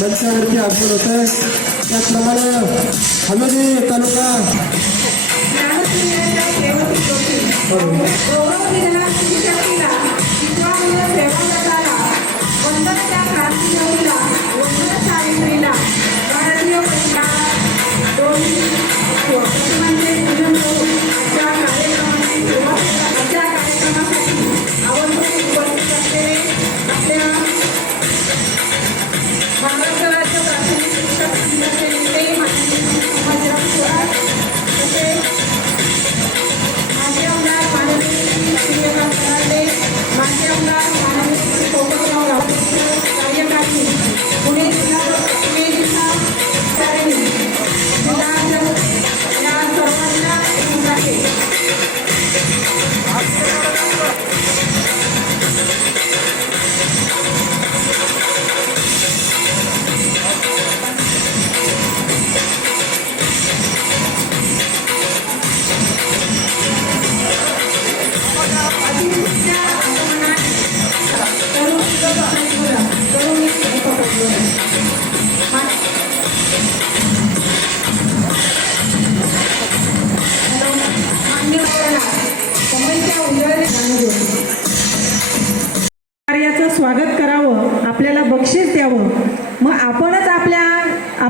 मंचावरती आगमन होत. आहे त्याचप्रमाणे हवेली तालुका. महाराष्ट्र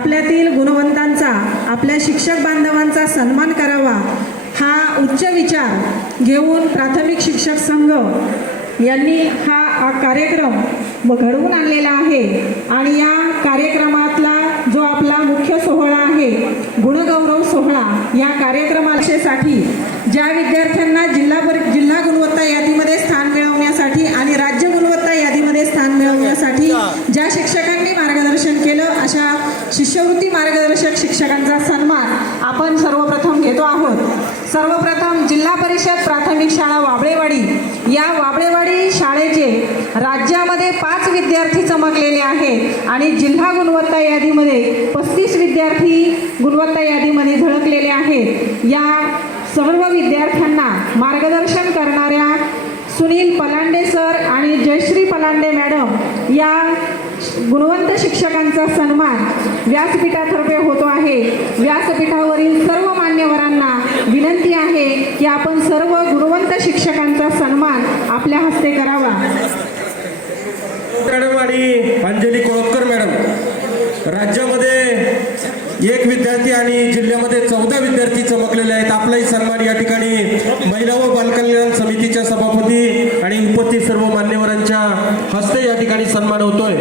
आपल्यातील गुणवंतांचा आपल्या शिक्षक बांधवांचा सन्मान करावा हा उच्च विचार घेऊन प्राथमिक शिक्षक संघ यांनी हा कार्यक्रम घडवून आणलेला आहे. आणि या कार्यक्रमातला जो आपला मुख्य सोहळा आहे गुणगौरव सोहळा या कार्यक्रमासाठी ज्या विद्यार्थ्यांना जिल्हा पर जिल्हा गुणवत्ता यादीमध्ये स्थान मिळवण्यासाठी आणि राज्य गुणवत्ता यादीमध्ये स्थान मिळवण्यासाठी ज्या शिक्षकांनी मार्गदर्शन केलं अशा शिष्यवृत्ती मार्गदर्शक शिक्षकांचा सन्मान आपण सर्वप्रथम घेतो आहोत. सर्वप्रथम जिल्हा परिषद प्राथमिक शाळा वाबळेवाडी. या वाबळेवाडी शाळेचे राज्यामध्ये पाच विद्यार्थी चमकलेले आहेत आणि जिल्हा गुणवत्ता यादीमध्ये पस्तीस विद्यार्थी गुणवत्ता यादीमध्ये झळकलेले आहेत. या सर्व विद्यार्थ्यांना मार्गदर्शन करणाऱ्या सुनील पलांडे सर आणि जयश्री पलांडे मॅडम या गुणवंत शिक्षकांचा सन्मान व्यासपीठातर्फे होतो आहे. व्यासपीठावरील सर्व मान्यवरांना विनंती आहे की आपण सर्व गुणवंत शिक्षकांचा सन्मान आपल्या हस्ते करावा. मॅडम आणि अंजली कोळपकर मॅडम राज्यामध्ये एक विद्यार्थी आणि जिल्ह्यामध्ये चौदा विद्यार्थी चमकलेले आहेत. आपलाही सन्मान या ठिकाणी महिला व बालकल्याण समितीच्या सभापती आणि उपस्थित सर्व मान्यवरांच्या हस्ते या ठिकाणी सन्मान होतोय.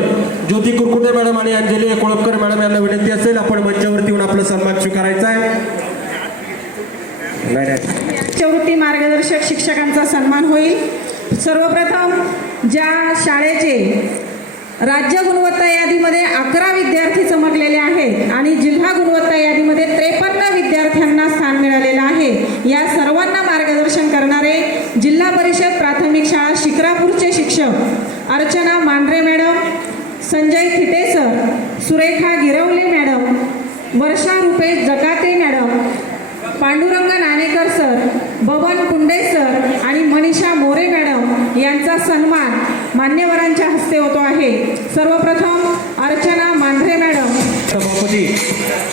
ज्योती कुरकुटे मॅडम आणि अंजली कोळपकर मॅडम यांना विनंती असेल आपण मंचावरती येऊन आपला सन्मान स्वीकारायचा आहे. नाही शिष्यवृत्ती मार्गदर्शक शिक्षकांचा सन्मान होईल. सर्वप्रथम ज्या शाळेचे राज्य गुणवत्ता यादीमध्ये अकरा विद्यार्थी चमकलेले आहेत आणि जिल्हा गुणवत्ता यादीमध्ये त्रेपन्न विद्यार्थ्यांना स्थान मिळालेलं आहे. या सर्वांना मार्गदर्शन करणारे जिल्हा परिषद प्राथमिक शाळा शिक्रापूरचे शिक्षक Archana Mandhare madam Sanjay Thite sir Surekha Girawale madam Varsha Rupesh Jakate madam Pandurang Nanekar sir Baban Kunde sir आणि मनीषा मोरे मॅडम यांचा सन्मान मान्यवरांच्या हस्ते होतो आहे. सर्वप्रथम अर्चना मांढरे मॅडम. सभापती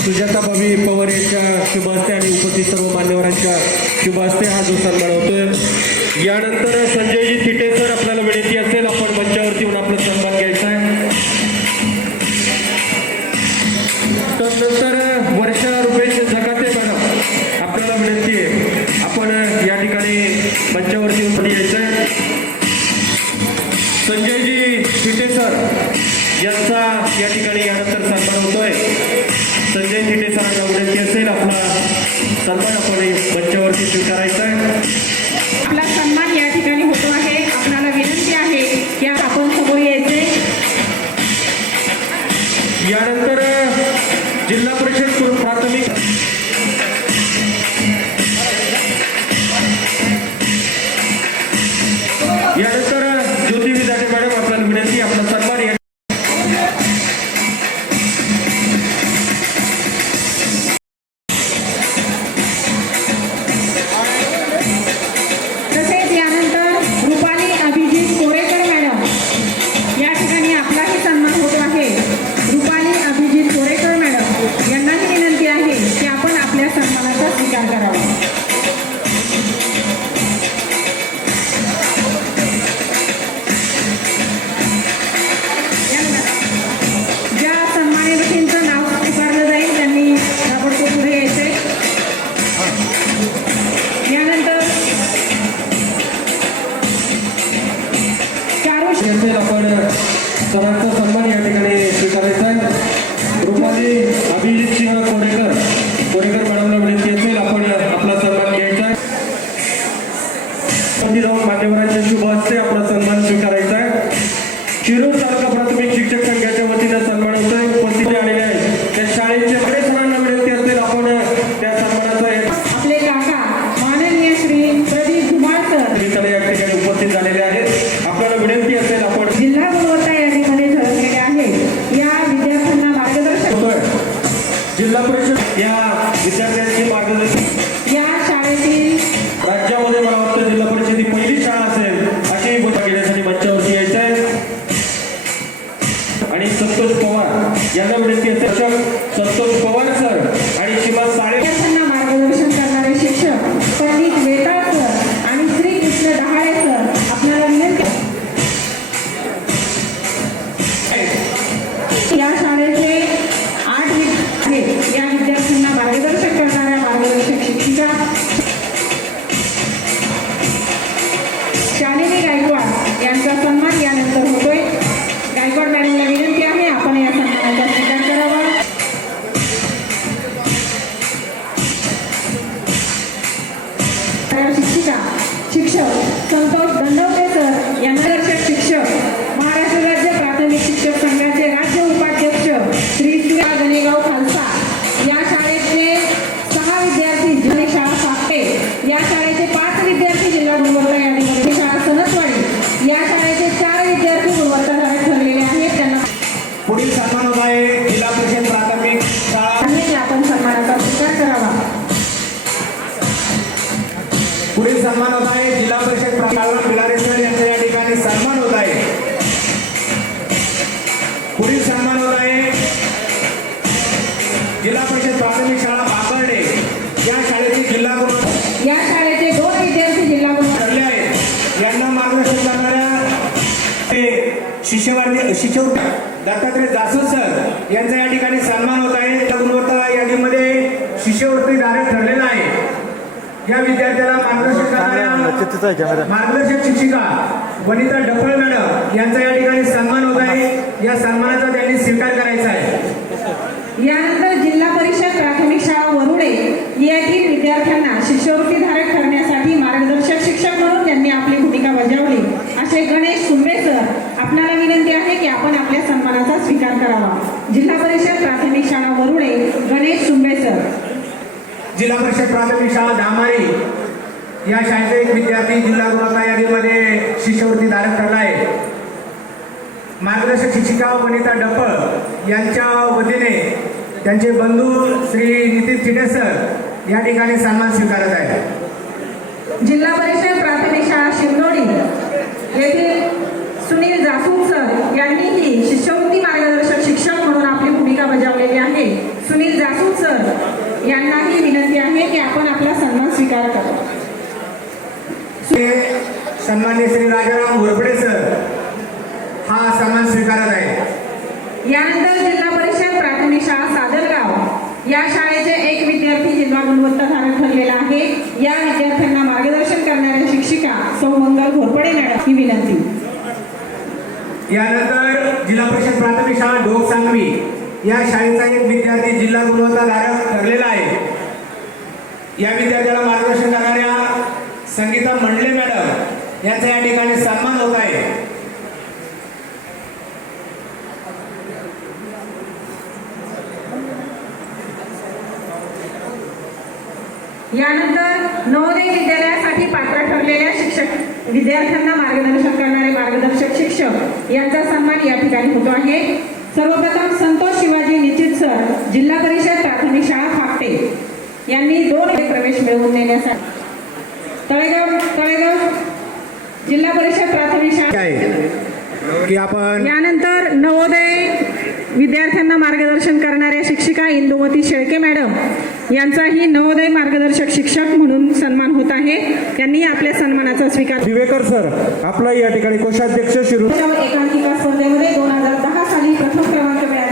सुजाता भावी पवार यांच्या शुभ हस्ते आणि उपस्थित सर्व मान्यवरांच्या शुभ हस्ते हा जो सन्मान होतोय. यानंतर संजयजी थिटे सर आपल्याला आपण समोर यायचे यानंतर जिल्हा परिषद प्राथमिक विद्यार्थ्यांची मार्गदर्शन पुढील सन्मान होत आहे. जिल्हा परिषद बिलारे सर यांचा या ठिकाणी सन्मान होत आहे. पुढील सन्मान होत आहे. जिल्हा परिषद प्राथमिक शाळा बाकर्डे या शाळेचे जिल्हा या शाळेचे दोन विद्यार्थी जिल्हा ठरले आहेत. यांना मार्गदर्शन करणाऱ्या ते शिष्यवर्ती शिष्यवृत्ती दत्तात्रय जासू सर यांचा या ठिकाणी सन्मान होत आहे. गुणवत्ता यादीमध्ये शिष्यवृत्ती धारक ठरलेला आहे. या विद्यार्थ्याला मार्गदर्शन करणाऱ्या मार्गदर्शक शिक्षिका वनिता डफळ मॅडम यांचा या ठिकाणी सन्मान होत आहे. या सन्मानाचा त्यांनी स्वीकार करायचा आहे. यानंतर जिल्हा परिषद प्राथमिक शाळा वरुडे यातील विद्यार्थ्यांना शिष्यवृत्तीधारक ठरण्यासाठी मार्गदर्शक शिक्षक म्हणून त्यांनी आपली भूमिका बजावली असे गणेश सुंबे सर आपल्याला विनंती आहे की आपण आपल्या सन्मानाचा स्वीकार करावा जिल्हा परिषद प्राथमिक शाळा वरुडे गणेश सुंबे सर जिल्हा परिषद प्राथमिक शाळा धामारी या शाळेचा एक विद्यार्थी जिल्हा गुणवत्ता यादीमध्ये शिष्यवृत्ती धारक ठरला आहे मार्गदर्शक शिक्षिका वनिता डप्पळ यांच्या वतीने त्यांचे बंधू श्री नितीन चिटे सर या ठिकाणी सन्मान स्वीकारत आहे जिल्हा परिषद प्राथमिक शाळा शिंदोडी येथील सुनील जासूद सर यांनीही शिष्यवृत्ती मार्गदर्शक शिक्षक म्हणून आपली भूमिका बजावलेली आहे. सुनील जासूद सर यांनाही विनंती आहे की आपण आपला सन्मान स्वीकार करावा ते सन्मान्य श्री राजाराम घोरपडे सर हा सन्मान स्वीकारत आहे. यानंतर जिल्हा परिषद प्राथमिक शाळा सादरगाव या शाळेचे एक विद्यार्थी जिल्हा गुणवत्ताधारक ठरलेला आहे. या विद्यार्थ्यांना मार्गदर्शन करणाऱ्या शिक्षिका सौ मंगल घोरपडे मॅडम ही विनंती. यानंतर जिल्हा परिषद प्राथमिक शाळा ढोक सांगवी. या शाळेचा एक विद्यार्थी जिल्हा गुणवत्ताधारक ठरलेला आहे. या विद्यार्थ्याला मार्गदर्शन करणाऱ्या संगीता मंडले मॅडम यांचा या ठिकाणी सन्मान होत आहे. यानंतर नवोदय विद्यालयासाठी पात्र ठरलेल्या शिक्षक विद्यार्थ्यांना मार्गदर्शन करणारे मार्गदर्शक शिक्षक यांचा सन्मान या ठिकाणी होतो आहे. सर्वप्रथम सर जिल्हा परिषद प्राथमिक शाळा फाकटे यांनी दोन प्रवेश मिळवून देण्यासाठी तळेगाव तळेगाव जिल्हा परिषद प्राथमिक शाळा आहे की आपण यानंतर नवोदय विद्यार्थ्यांना मार्गदर्शन करणाऱ्या शिक्षिका इंदुमती शेळके मॅडम यांचाही नवोदय मार्गदर्शक शिक्षक म्हणून सन्मान होत आहे. त्यांनी आपल्या सन्मानाचा स्वीकार दिवेकर सर आपला या ठिकाणी कोषाध्यक्ष शिरू एकांकिका स्पर्धेमध्ये दोन हजार दहा साली प्रथम क्रमांक मिळालेला आहे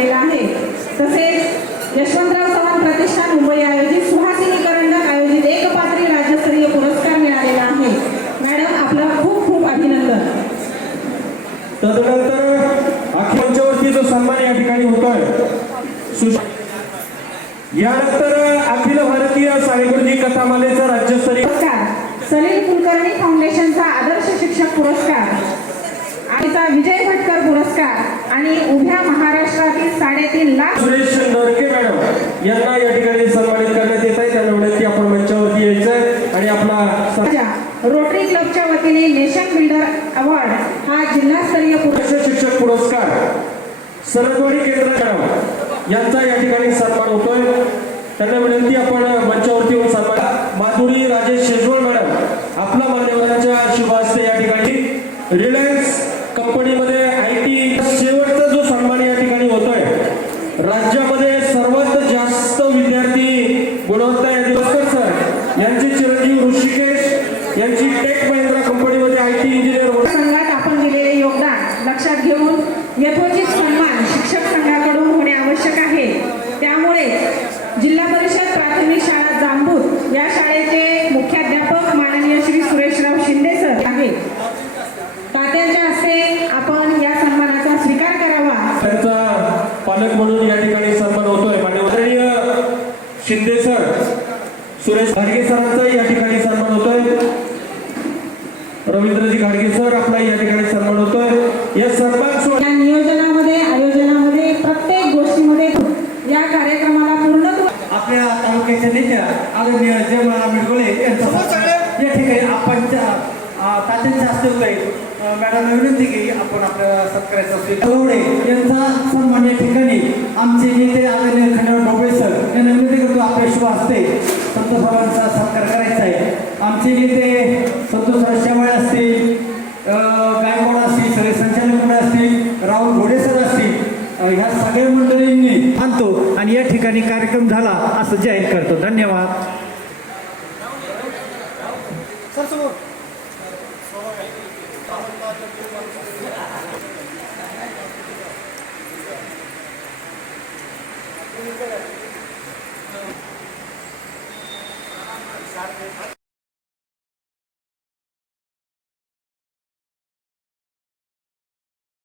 तसेच यशवंतराव चव्हाण प्रतिष्ठान मुंबई आयोजित सुहासिनी करंडक आयोजित एकपात्री राज्यस्तरीय पुरस्कार मिळालेला आहे. मॅडम आपलं खूप खूप अभिनंदन. तदनंतर अखिल मंचावरती जो सन्मान या ठिकाणी होतोय यानंतर अखिल भारतीय सानेगुरुजी कथामालेचा राज्यस्तरीय पुरस्कार. सलील कुलकर्णी फाउंडेशनचा आदर्श शिक्षक पुरस्कार. आईचा विजय भटकर पुरस्कार आणि उभ्या महाराष्ट्रातील साडेतीन लाख सुरेश नरके मॅडम यांना या ठिकाणी सन्मानित करण्यात येत आहे. त्यांना विनंती आपण मंचावरती यायचं आहे आणि आपला रोटरी क्लबच्या वतीने नेशन बिल्डर अवॉर्ड हा जिल्हास्तरीय पुरस्कार शिक्षक पुरस्कार सरदवाडी केंद्र मॅडम यांचा या ठिकाणी सन्मान होतोय. त्यांना विनंती आपण मंचावरती येऊन सन्मान माधुरी राजेश शेजवळ मॅडम आपला मान्यवरांच्या शुभ हस्ते या ठिकाणी. रिलायन्स कंपनीमध्ये आय टी शेवटचा जो सन्मान या ठिकाणी होतोय राज्यामध्ये सर्वात जास्त विद्यार्थी गुणवत्ता या दिवसकर सर. यांचे चिरंजीव ऋषिकेश यांची टेक महिंद्रा कंपनीमध्ये आय टी इंजिनियर संघात आपण दिलेले योगदान लक्षात घेऊन यथोचित सन्मान शिक्षक संघाकडून होणे आवश्यक आहे त्यामुळे जिल्हा परिषद प्राथमिक शाळा जांबूर या शाळेचे मुख्याध्यापक माननीय श्री सुरेशराव शिंदे सर आहे तात्यांच्या हस्ते आपण या सन्मानाचा स्वीकार करावा त्यांचा पालक म्हणून या ठिकाणी सन्मान होतोय. माननीय शिंदे सर सुरेश घाडगे सरांचाही या ठिकाणी सन्मान होतोय. रवींद्रजी घाडगे सर आपला या ठिकाणी सन्मान होतोय. या सन्मान नियोजनामध्ये आयोजनामध्ये प्रत्येक गोष्टीमध्ये या कार्यक्रमाला पूर्णत्व आपल्या तालुक्याच्या नेत्या आदरणीय जयमला मिडगोळे यांचा सत्कार या ठिकाणी आपणच्या तात्यांच्या हस्ते होत आहे मॅडमला विनंती की आपण आपल्या सत्काराचा स्वीकार गवडे यांचा सन्मान या ठिकाणी आमचे नेते आदरणीय खंडाराव ढोबळे सर यांना विनंती करतो आपल्या शुभ हस्ते संतोष बाबांचा सत्कार करायचा आहे. आमचे नेते संतोष शेवाळे असतील गायकवाड असतील सगळे संचालक मंडळ असतील राहुल घोडे सर असतील ह्या सगळ्या मंडळींनी आणतो आणि या ठिकाणी कार्यक्रम झाला असं जाहीर करतो. धन्यवाद. Thank you.